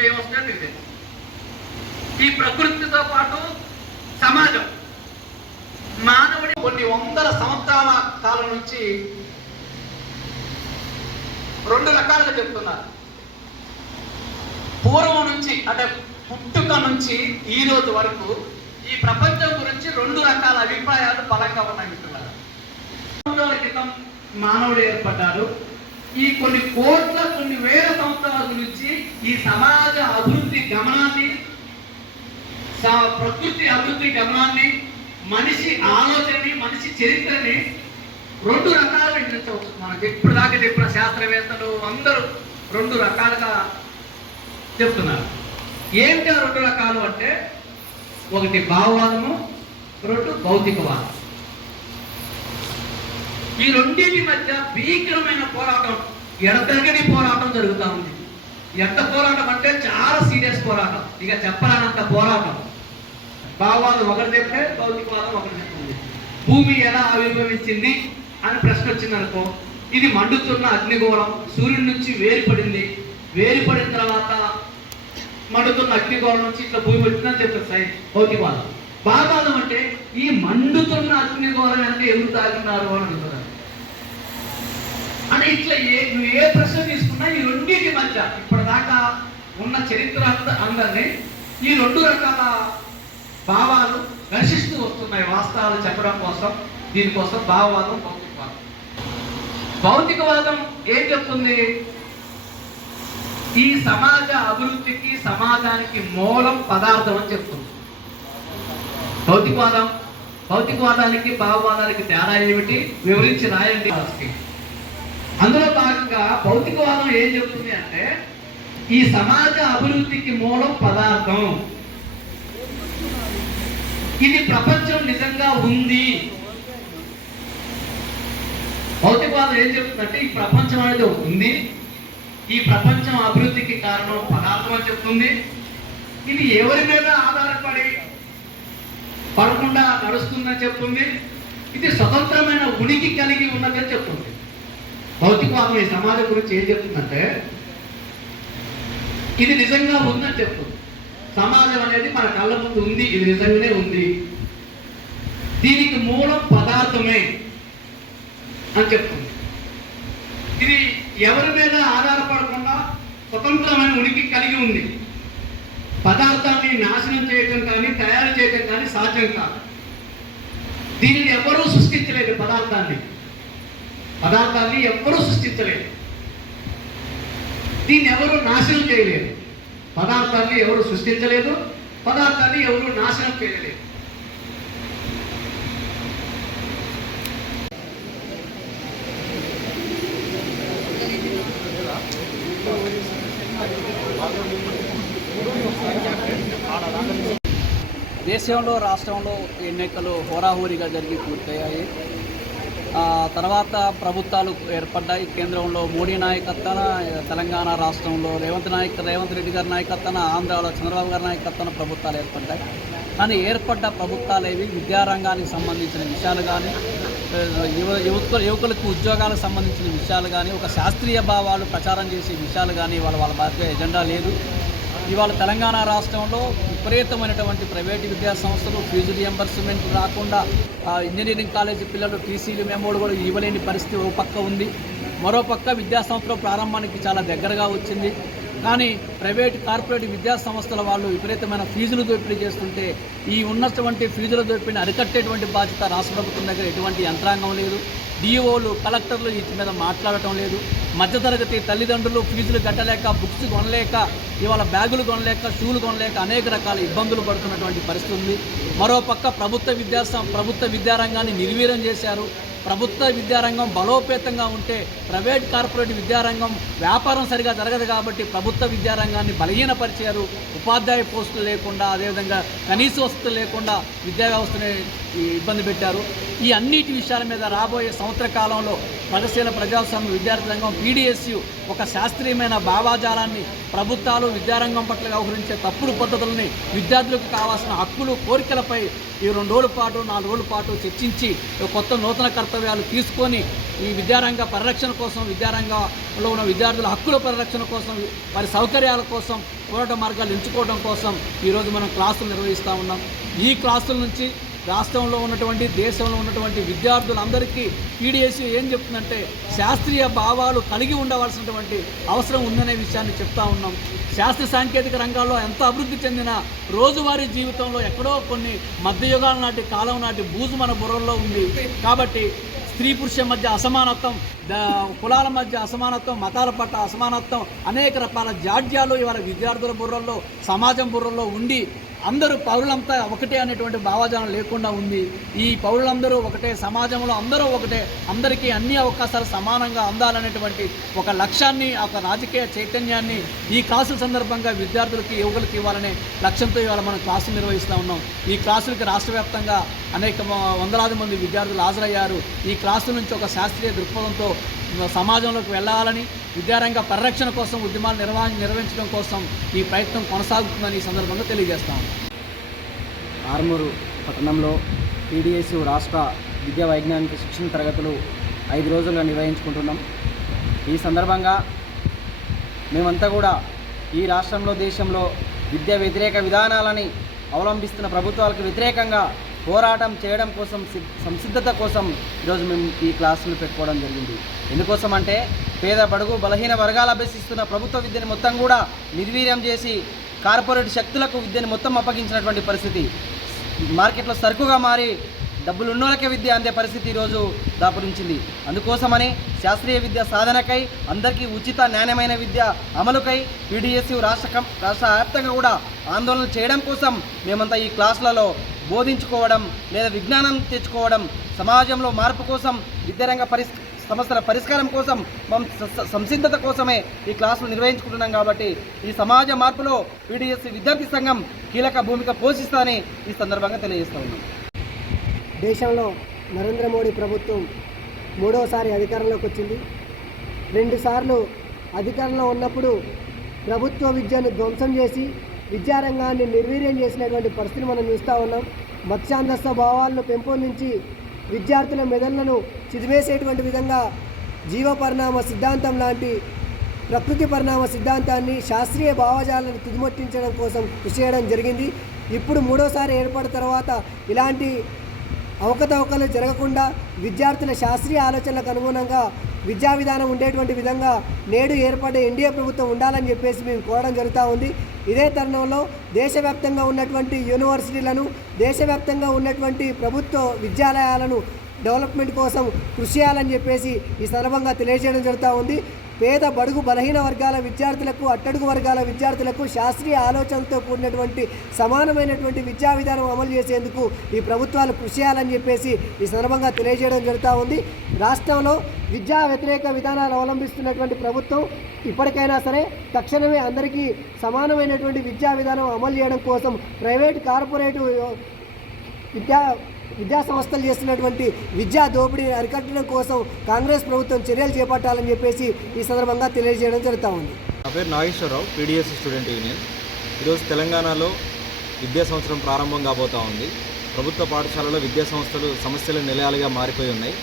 ప్రకృతిలో ఏమొస్తుందో మీకు తెలుసు. ఈ ప్రకృతితో పాటు సమాజం, మానవుడి కొన్ని వందల సంవత్సరాల కాలం నుంచి రెండు రకాలుగా చెప్తున్నారు. పూర్వం నుంచి అంటే పుట్టుక నుంచి ఈ రోజు వరకు ఈ ప్రపంచం గురించి రెండు రకాల అభిప్రాయాలు బలంగా ఉన్నాయి మిత్రులారా. సంవత్సరాల క్రితం మానవుడు ఏర్పడ్డాడు. ఈ కొన్ని కోట్ల కొన్ని వేల సంవత్సరాల గురించి ఈ సమాజ అభివృద్ధి గమనాన్ని, ప్రకృతి అభివృద్ధి గమనాన్ని, మనిషి ఆలోచనని, మనిషి చరిత్రని రెండు రకాలుగా వివరించవచ్చు. మనకి ఇప్పుడు దాకా చెప్పిన శాస్త్రవేత్తలు అందరూ రెండు రకాలుగా చెప్తున్నారు. ఏంటి రెండు రకాలు అంటే, ఒకటి భావవాదము, రెండు భౌతికవాదం. ఈ రెండింటి మధ్య భీకరమైన పోరాటం, ఎడతెగని పోరాటం జరుగుతూ ఉంది. ఎంత పోరాటం అంటే చాలా సీరియస్ పోరాటం, ఇక చెప్పరానంత పోరాటం. భావవాదం ఒకటి చెప్తే భౌతికవాదం ఒకటి చెప్తుంది. భూమి ఎలా ఆవిర్భవించింది అని ప్రశ్న వచ్చిందనుకో, ఇది మండుతున్న అగ్నిగోళం, సూర్యుడి నుంచి వేరుపడింది, వేరుపడిన తర్వాత మండుతున్న అగ్నిగోళం నుంచి ఇట్లా భూమి వచ్చిందని చెప్తారు సైన్స్, భౌతికవాదం. భావవాదం అంటే ఈ మండుతున్న అగ్నిగోళం అంటే ఎవరు తాగుతున్నారు అని అడుగుతున్నారు. అంటే ఇట్లా నువ్వు ఏ ప్రశ్న తీసుకున్నా ఈ రెండింటి మధ్య ఇప్పటిదాకా ఉన్న చరిత్ర అందరినీ ఈ రెండు రకాల భావాలు ఘర్షిస్తూ వస్తున్నాయి వాస్తవాలు చెప్పడం కోసం. దీనికోసం భావవాదం, భౌతికవాదం. భౌతికవాదం ఏం చెప్తుంది? ఈ సమాజ అభివృద్ధికి, సమాజానికి మూలం పదార్థం అని చెప్తుంది. భౌతికవాదానికి భావవాదానికి తేడా ఏమిటి వివరించి రాయండి. అందులో భాగంగా భౌతికవాదం ఏం చెప్తుంది అంటే, ఈ సమాజ అభివృద్ధికి మూలం పదార్థం, ఇది ప్రపంచం నిజంగా ఉంది. భౌతికవాదం ఏం చెప్తుందంటే, ఈ ప్రపంచం అనేది ఉంది, ఈ ప్రపంచం అభివృద్ధికి కారణం పదార్థం అని చెప్తుంది. ఇది ఎవరి మీద ఆధారపడి పడకుండా నడుస్తుందని చెప్తుంది. ఇది స్వతంత్రమైన ఉనికి కలిగి ఉన్నదని చెప్తుంది. భౌతికవాదం ఈ సమాజం గురించి ఏం చెప్తుందంటే, ఇది నిజంగా ఉందని చెప్తుంది. సమాజం అనేది మన కళ్ళ ముందు ఉంది, ఇది నిజంగానే ఉంది, దీనికి మూలం పదార్థమే అని చెప్తుంది. ఇది ఎవరి మీద ఆధారపడకుండా స్వతంత్రమైన ఉనికి కలిగి ఉంది. పదార్థాన్ని నాశనం చేయటం కానీ, తయారు చేయటం కానీ సాధ్యం కాదు. దీనిని ఎవరూ సృష్టించలేదు. పదార్థాన్ని ఎవ్వరూ సృష్టించలేదు. దీన్ని ఎవరు నాశనం చేయలేదు. పదార్థాన్ని ఎవరు సృష్టించలేదు, పదార్థాన్ని ఎవరు నాశనం చేయలేదు. దేశంలో, రాష్ట్రంలో ఎన్నికలు హోరాహోరీగా జరిగి పూర్తయ్యాయి. తర్వాత ప్రభుత్వాలు ఏర్పడ్డాయి. కేంద్రంలో మోడీ నాయకత్వాన, తెలంగాణ రాష్ట్రంలో రేవంత్ రెడ్డి గారి నాయకత్వాన, ఆంధ్రాలో చంద్రబాబు గారి నాయకత్వాన ప్రభుత్వాలు ఏర్పడ్డాయి. కానీ ఏర్పడ్డ ప్రభుత్వాలు విద్యారంగానికి సంబంధించిన విషయాలు కానీ, యువకులకు ఉద్యోగాలకు సంబంధించిన విషయాలు కానీ, ఒక శాస్త్రీయ భావాలు ప్రచారం చేసే విషయాలు కానీ వాళ్ళ బాధ్యత ఎజెండా లేదు. ఇవాళ తెలంగాణ రాష్ట్రంలో విపరీతమైనటువంటి ప్రైవేటు విద్యా సంస్థలు ఫీజు రియంబర్స్మెంట్ రాకుండా ఇంజనీరింగ్ కాలేజీ పిల్లలు టీసీలు మెమోలు కూడా ఇవ్వలేని పరిస్థితి ఒక పక్క ఉంది. మరో పక్క విద్యా సంస్థల ప్రారంభానికి చాలా దగ్గరగా వచ్చింది. కానీ కార్పొరేట్ విద్యా సంస్థల వాళ్ళు విపరీతమైన ఫీజులు దోపిడీ చేస్తుంటే ఈ ఉన్నటువంటి ఫీజుల దోపిడీని అరికట్టేటువంటి బాధ్యత రాష్ట్ర ప్రభుత్వం దగ్గర ఎటువంటి యంత్రాంగం లేదు. డిఓలు, కలెక్టర్లు వీటి మీద మాట్లాడటం లేదు. మధ్యతరగతి తల్లిదండ్రులు ఫీజులు కట్టలేక, బుక్స్ కొనలేక, ఇవాళ బ్యాగులు కొనలేక, షూలు కొనలేక అనేక రకాల ఇబ్బందులు పడుతున్నటువంటి పరిస్థితి ఉంది. మరోపక్క ప్రభుత్వ విద్యారంగాన్ని నిర్వీర్యం చేశారు. ప్రభుత్వ విద్యారంగం బలోపేతంగా ఉంటే కార్పొరేట్ విద్యారంగం వ్యాపారం సరిగా జరగదు కాబట్టి ప్రభుత్వ విద్యారంగాన్ని బలహీనపరిచారు. ఉపాధ్యాయ పోస్టులు లేకుండా, అదేవిధంగా కనీస వసతులు లేకుండా విద్యా వ్యవస్థని ఇబ్బంది పెట్టారు. ఈ అన్నిటి విషయాల మీద రాబోయే సంవత్సర కాలంలో ప్రగతిశీల ప్రజాస్వామ్య విద్యార్థి సంఘం PDSU ఒక శాస్త్రీయమైన భావాజాలాన్ని ప్రభుత్వాలు విద్యారంగం పట్ల వ్యవహరించే తప్పుడు పద్ధతులని విద్యార్థులకు కావాల్సిన హక్కులు కోరికలపై ఈ 2 రోజుల పాటు 4 రోజుల పాటు చర్చించి కొత్త నూతన కర్తవ్యాలు తీసుకొని ఈ విద్యారంగ పరిరక్షణ కోసం, విద్యారంగంలో ఉన్న విద్యార్థుల హక్కుల పరిరక్షణ కోసం, వారి సౌకర్యాల కోసం పోరాట మార్గాలు ఎంచుకోవడం కోసం ఈరోజు మనం క్లాసులు నిర్వహిస్తూ ఉన్నాం. ఈ క్లాసుల నుంచి రాష్ట్రంలో ఉన్నటువంటి, దేశంలో ఉన్నటువంటి విద్యార్థులందరికీ PDSU ఏం చెప్తుందంటే శాస్త్రీయ భావాలు కలిగి ఉండవలసినటువంటి అవసరం ఉందనే విషయాన్ని చెప్తా ఉన్నాం. శాస్త్ర సాంకేతిక రంగాల్లో ఎంత అభివృద్ధి చెందిన రోజువారీ జీవితంలో ఎక్కడో కొన్ని మధ్యయుగాల నాటి కాలం నాటి బూజు మన బుర్రల్లో ఉంది. కాబట్టి స్త్రీ పురుష మధ్య అసమానత్వం, కులాల మధ్య అసమానత్వం, మతాల పట్ల అసమానత్వం, అనేక రకాల జాడ్యాలు ఇవాళ విద్యార్థుల బుర్రల్లో, సమాజం బుర్రల్లో ఉండి అందరూ పౌరులంతా ఒకటే అనేటువంటి భావజాలం లేకుండా ఉంది. ఈ పౌరులందరూ ఒకటే, సమాజంలో అందరూ ఒకటే, అందరికీ అన్ని అవకాశాలు సమానంగా అందాలనేటువంటి ఒక లక్ష్యాన్ని, ఒక రాజకీయ చైతన్యాన్ని ఈ క్లాసుల సందర్భంగా విద్యార్థులకి, యువకులకి ఇవ్వాలనే లక్ష్యంతో ఇవాళ మనం క్లాసులు నిర్వహిస్తూ ఉన్నాం. ఈ క్లాసులకి రాష్ట్ర వ్యాప్తంగా అనేక వందలాది మంది విద్యార్థులు హాజరయ్యారు. ఈ క్లాసుల నుంచి ఒక శాస్త్రీయ దృక్పథంతో సమాజంలోకి వెళ్ళాలని, విద్యారంగ పరిరక్షణ కోసం ఉద్యమాలు నిర్వహించడం కోసం ఈ ప్రయత్నం కొనసాగుతుందని ఈ సందర్భంగా తెలియజేస్తాము. ఆర్మూరు పట్టణంలో PDSU రాష్ట్ర విద్యా వైజ్ఞానిక శిక్షణ తరగతులు 5 రోజులుగా నిర్వహించుకుంటున్నాం. ఈ సందర్భంగా మేమంతా కూడా ఈ రాష్ట్రంలో, దేశంలో విద్యా వ్యతిరేక విధానాలని అవలంబిస్తున్న ప్రభుత్వాలకు వ్యతిరేకంగా పోరాటం చేయడం కోసం, సంసిద్ధత కోసం ఈరోజు మేము ఈ క్లాసులు పెట్టుకోవడం జరిగింది. ఎందుకోసం అంటే పేద, బడుగు, బలహీన వర్గాలు అభ్యసిస్తున్న ప్రభుత్వ విద్యను మొత్తం కూడా నిర్వీర్యం చేసి కార్పొరేట్ శక్తులకు విద్యను మొత్తం అప్పగించినటువంటి పరిస్థితి, మార్కెట్లో సరుకుగా మారి డబ్బులు ఉన్నోళ్ళకే విద్య అందే పరిస్థితి ఈరోజు దాపురించింది. అందుకోసమని శాస్త్రీయ విద్య సాధనకై, అందరికీ ఉచిత నాణ్యమైన విద్య అమలుకై PDSU రాష్ట్ర వ్యాప్తంగా కూడా ఆందోళనలు చేయడం కోసం మేమంతా ఈ క్లాసులలో బోధించుకోవడం లేదా విజ్ఞానం తెచ్చుకోవడం, సమాజంలో మార్పు కోసం, విద్యారంగ సమస్యల పరిష్కారం కోసం, సంసిద్ధత కోసమే ఈ క్లాసులు నిర్వహించుకుంటున్నాం. కాబట్టి ఈ సమాజ మార్పులో PDSU విద్యార్థి సంఘం కీలక భూమిక పోషిస్తానని ఈ సందర్భంగా తెలియజేస్తా ఉన్నాం. దేశంలో నరేంద్ర మోడీ ప్రభుత్వం 3వసారి అధికారంలోకి వచ్చింది. 2 సార్లు అధికారంలో ఉన్నప్పుడు ప్రభుత్వ విద్యను ధ్వంసం చేసి విద్యారంగాన్ని నిర్వీర్యం చేసినటువంటి పరిస్థితిని మనం చూస్తూ ఉన్నాం. మత్స్యాంధస్త భావాలను పెంపొందించి విద్యార్థుల మెదళ్లను చిదివేసేటువంటి విధంగా జీవ పరిణామ సిద్ధాంతం లాంటి ప్రకృతి పరిణామ సిద్ధాంతాన్ని, శాస్త్రీయ భావజాలను తుదిమొట్టించడం కోసం కృషి చేయడం జరిగింది. ఇప్పుడు 3వసారి ఏర్పడిన తర్వాత ఇలాంటి అవకతవకలు జరగకుండా విద్యార్థుల శాస్త్రీయ ఆలోచనలకు అనుగుణంగా విద్యా విధానం ఉండేటువంటి విధంగా నేడు ఏర్పడే ఎన్డీఏ ప్రభుత్వం ఉండాలని చెప్పేసి మేము కోరడం జరుగుతూ ఉంది. ఇదే తరుణంలో దేశవ్యాప్తంగా ఉన్నటువంటి యూనివర్సిటీలను, దేశవ్యాప్తంగా ఉన్నటువంటి ప్రభుత్వ విద్యాలయాలను డెవలప్మెంట్ కోసం కృషి చేయాలని చెప్పేసి ఈ సందర్భంగా తెలియజేయడం జరుగుతూ ఉంది. పేద, బడుగు, బలహీన వర్గాల విద్యార్థులకు, అట్టడుగు వర్గాల విద్యార్థులకు శాస్త్రీయ ఆలోచనలతో కూడినటువంటి సమానమైనటువంటి విద్యా విధానం అమలు చేసేందుకు ఈ ప్రభుత్వాలు కృషి చేయాలని చెప్పేసి ఈ సందర్భంగా తెలియజేయడం జరుగుతూ ఉంది. రాష్ట్రంలో విద్యా వ్యతిరేక విధానాలు అవలంబిస్తున్నటువంటి ప్రభుత్వం ఇప్పటికైనా సరే తక్షణమే అందరికీ సమానమైనటువంటి విద్యా విధానం అమలు చేయడం కోసం ప్రైవేటు, కార్పొరేటు విద్యా సంస్థలు చేస్తున్నటువంటి విద్యా దోపిడీని అరికట్టడం కోసం కాంగ్రెస్ ప్రభుత్వం చర్యలు చేపట్టాలని చెప్పేసి ఈ సందర్భంగా తెలియజేయడం జరుగుతూ ఉంది. నా పేరు నాగేశ్వరరావు, PDSU స్టూడెంట్ యూనియన్. ఈరోజు తెలంగాణలో విద్యా సంవత్సరం ప్రారంభం కాబోతూ ఉంది. ప్రభుత్వ పాఠశాలలో విద్యా సంస్థలు సమస్యల నిలయాలుగా మారిపోయి ఉన్నాయి.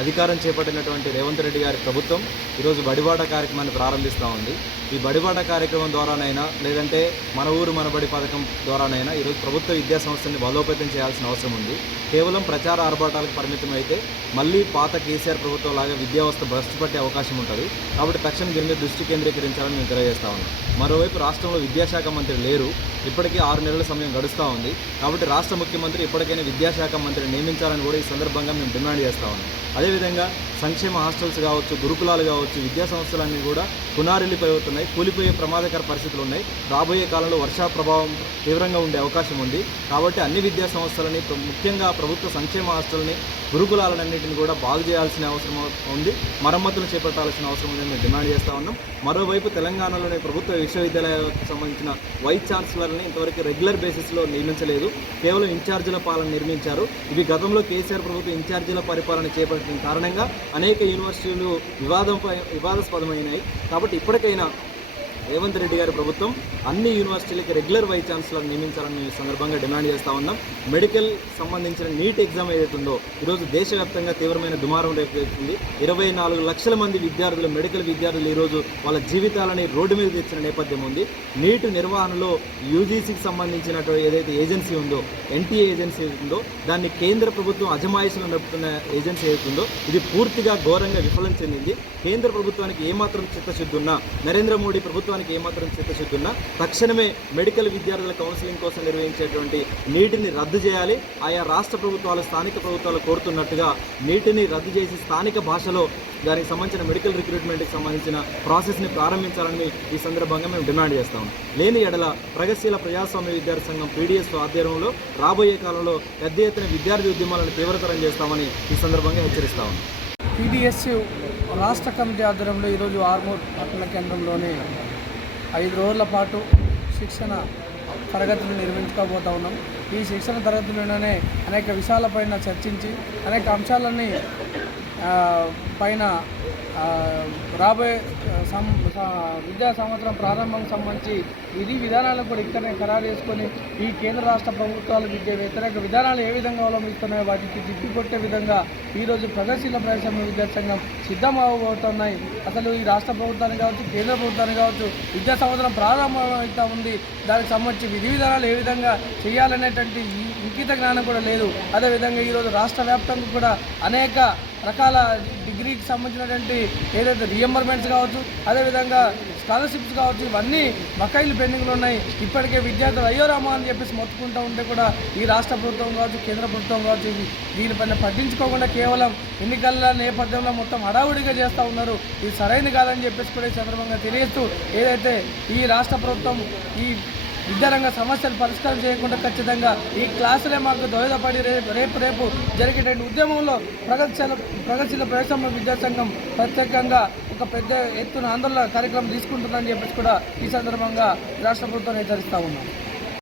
అధికారం చేపట్టినటువంటి రేవంత్ రెడ్డి గారి ప్రభుత్వం ఈరోజు బడిబాట కార్యక్రమాన్ని ప్రారంభిస్తూ ఉంది. ఈ బడిబాట కార్యక్రమం ద్వారానైనా, లేదంటే మన ఊరు మన బడి పథకం ద్వారానైనా ఈరోజు ప్రభుత్వ విద్యా సంస్థల్ని బలోపేతం చేయాల్సిన అవసరం ఉంది. కేవలం ప్రచార ఆర్భాటాలకు పరిమితం అయితే మళ్ళీ పాత కేసీఆర్ ప్రభుత్వం లాగా విద్యా వ్యవస్థ భ్రష్టు పట్టే అవకాశం ఉంటుంది. కాబట్టి తక్షణం దీని మీద దృష్టి కేంద్రీకరించాలని మేము తెలియజేస్తా ఉన్నాం. మరోవైపు రాష్ట్రంలో విద్యాశాఖ మంత్రి లేరు. ఇప్పటికీ 6 నెలల సమయం గడుస్తూ ఉంది. కాబట్టి రాష్ట్ర ముఖ్యమంత్రి ఇప్పటికైనా విద్యాశాఖ మంత్రిని నియమించాలని కూడా ఈ సందర్భంగా మేము డిమాండ్ చేస్తూ ఉన్నాం. అదేవిధంగా సంక్షేమ హాస్టల్స్ కావచ్చు, గురుకులాలు కావచ్చు, విద్యా సంస్థలన్నీ కూడా పునారిల్లిపోతున్నాయి, కూలిపోయే ప్రమాదకర పరిస్థితులు ఉన్నాయి. రాబోయే కాలంలో వర్షా ప్రభావం తీవ్రంగా ఉండే అవకాశం ఉంది. కాబట్టి అన్ని విద్యా సంస్థలని, ముఖ్యంగా ప్రభుత్వ సంక్షేమ హాస్టల్ని, గురుకులాలన్నింటిని కూడా బాగు చేయాల్సిన అవసరం ఉంది, మరమ్మతులు చేపట్టాల్సిన అవసరం ఉందని మేము డిమాండ్ చేస్తూ ఉన్నాం. మరోవైపు తెలంగాణలోని ప్రభుత్వ విశ్వవిద్యాలయాలకు సంబంధించిన వైస్ ఛాన్సలర్ని ఇంతవరకు రెగ్యులర్ బేసిస్లో నియమించలేదు. కేవలం ఇన్ఛార్జీల పాలన నిర్మించారు. ఇవి గతంలో కేసీఆర్ ప్రభుత్వం ఇన్ఛార్జీల పరిపాలన చేపట్టిన లేకపోవడం కారణంగా అనేక యూనివర్సిటీలు వివాదాస్పదమైనాయి. కాబట్టి ఇప్పటికైనా రేవంత్ రెడ్డి గారి ప్రభుత్వం అన్ని యూనివర్సిటీలకి రెగ్యులర్ వైస్ ఛాన్సలర్ నియమించాలని ఈ సందర్భంగా డిమాండ్ చేస్తూ ఉన్నాం. మెడికల్ సంబంధించిన నీట్ ఎగ్జామ్ ఏదైతుందో ఈరోజు దేశవ్యాప్తంగా తీవ్రమైన దుమారం రేపుతుంది. 24 లక్షల మంది విద్యార్థులు, మెడికల్ విద్యార్థులు ఈరోజు వాళ్ళ జీవితాలని రోడ్డు మీద తెచ్చిన నేపథ్యం ఉంది. నీట్ నిర్వహణలో యూజీసీకి సంబంధించిన ఏదైతే ఏజెన్సీ ఉందో, ఎన్టీఏ ఏజెన్సీ ఉందో, దాన్ని కేంద్ర ప్రభుత్వం అజమాయిషీలు నడుపుతున్న ఏజెన్సీ ఏదైతుందో ఇది పూర్తిగా ఘోరంగా విఫలం చెందింది. కేంద్ర ప్రభుత్వానికి ఏమాత్రం చిత్తశుద్ధి ఉన్నా, నరేంద్ర మోడీ ప్రభుత్వానికి ఏమాత్రం చిత్తశుద్ధి ఉన్నా తక్షణమే మెడికల్ విద్యార్థుల కౌన్సిలింగ్ కోసం నిర్వహించేటువంటి నీటిని రద్దు చేయాలి. ఆయా రాష్ట్ర ప్రభుత్వాలు, స్థానిక ప్రభుత్వాలు కోరుతున్నట్టుగా నీటిని రద్దు చేసి స్థానిక భాషలో దానికి సంబంధించిన మెడికల్ రిక్రూట్మెంట్కి సంబంధించిన ప్రాసెస్ని ప్రారంభించాలని ఈ సందర్భంగా మేము డిమాండ్ చేస్తాము. లేని ఎడల ప్రగతిశీల ప్రజాస్వామ్య విద్యార్థి సంఘం PDS ఆధ్వర్యంలో రాబోయే కాలంలో పెద్ద ఎత్తున విద్యార్థి ఉద్యమాలను తీవ్రతరం చేస్తామని ఈ సందర్భంగా హెచ్చరిస్తాము. PDS రాష్ట్ర కమిటీ ఆధ్వర్యంలో ఈరోజు ఆర్మూర్ పట్టణ కేంద్రంలోని 5 రోజుల పాటు శిక్షణ తరగతులు నిర్వహించుకోబోతూ ఉన్నాం. ఈ శిక్షణ తరగతులలోనే అనేక విషయాలపైన చర్చించి అనేక అంశాలన్నీ పైన రాబోయే విద్యా సంవత్సరం ప్రారంభంకి సంబంధించి విధి విధానాలను కూడా ఇక్కడనే ఖరారు చేసుకొని ఈ కేంద్ర రాష్ట్ర ప్రభుత్వాలు విద్య వ్యతిరేక విధానాలు ఏ విధంగా అవలంబిస్తున్నాయో వాటికి తిప్పికొట్టే విధంగా ఈరోజు ప్రగతిశీల ప్రజాస్వామ్య విద్యార్థి సంఘం సిద్ధమవబోతున్నాయి. అసలు ఈ రాష్ట్ర ప్రభుత్వానికి కావచ్చు, కేంద్ర ప్రభుత్వానికి కావచ్చు విద్యా సంవత్సరం ప్రారంభమవుతూ ఉంది. దానికి సంబంధించి విధి విధానాలు ఏ విధంగా చేయాలనేటువంటి ఇంకిత జ్ఞానం కూడా లేదు. అదేవిధంగా ఈరోజు రాష్ట్ర వ్యాప్తంగా కూడా అనేక రకాల డిగ్రీకి సంబంధించినటువంటి ఏదైతే రియంబర్మెంట్స్ కావచ్చు, అదేవిధంగా స్కాలర్షిప్స్ కావచ్చు, ఇవన్నీ బకాయిలు పెండింగ్లు ఉన్నాయి. ఇప్పటికే విద్యార్థులు అయ్యో రామా అని చెప్పేసి మొత్తుకుంటూ ఉంటే కూడా ఈ రాష్ట్ర ప్రభుత్వం కావచ్చు, కేంద్ర ప్రభుత్వం కావచ్చు దీనిపైన పట్టించుకోకుండా కేవలం ఎన్నికల నేపథ్యంలో మొత్తం హడావుడిగా చేస్తూ ఉన్నారు. ఇది సరైనది కాదని చెప్పేసి కూడా ఈ సందర్భంగా తెలియజేస్తూ ఏదైతే ఈ రాష్ట్ర ప్రభుత్వం ఈ విద్యారంగ సమస్యలు పరిష్కారం చేయకుండా ఖచ్చితంగా ఈ క్లాసులే మాకు దోహదపడి రేపు జరిగేటువంటి ఉద్యమంలో ప్రగతిశీల ప్రజాస్వామ్య విద్యాసంఘం ప్రత్యేకంగా ఒక పెద్ద ఎత్తున ఆందోళన కార్యక్రమం తీసుకుంటుందని చెప్పేసి కూడా ఈ సందర్భంగా రాష్ట్ర ప్రభుత్వం హెచ్చరిస్తూ ఉన్నాం.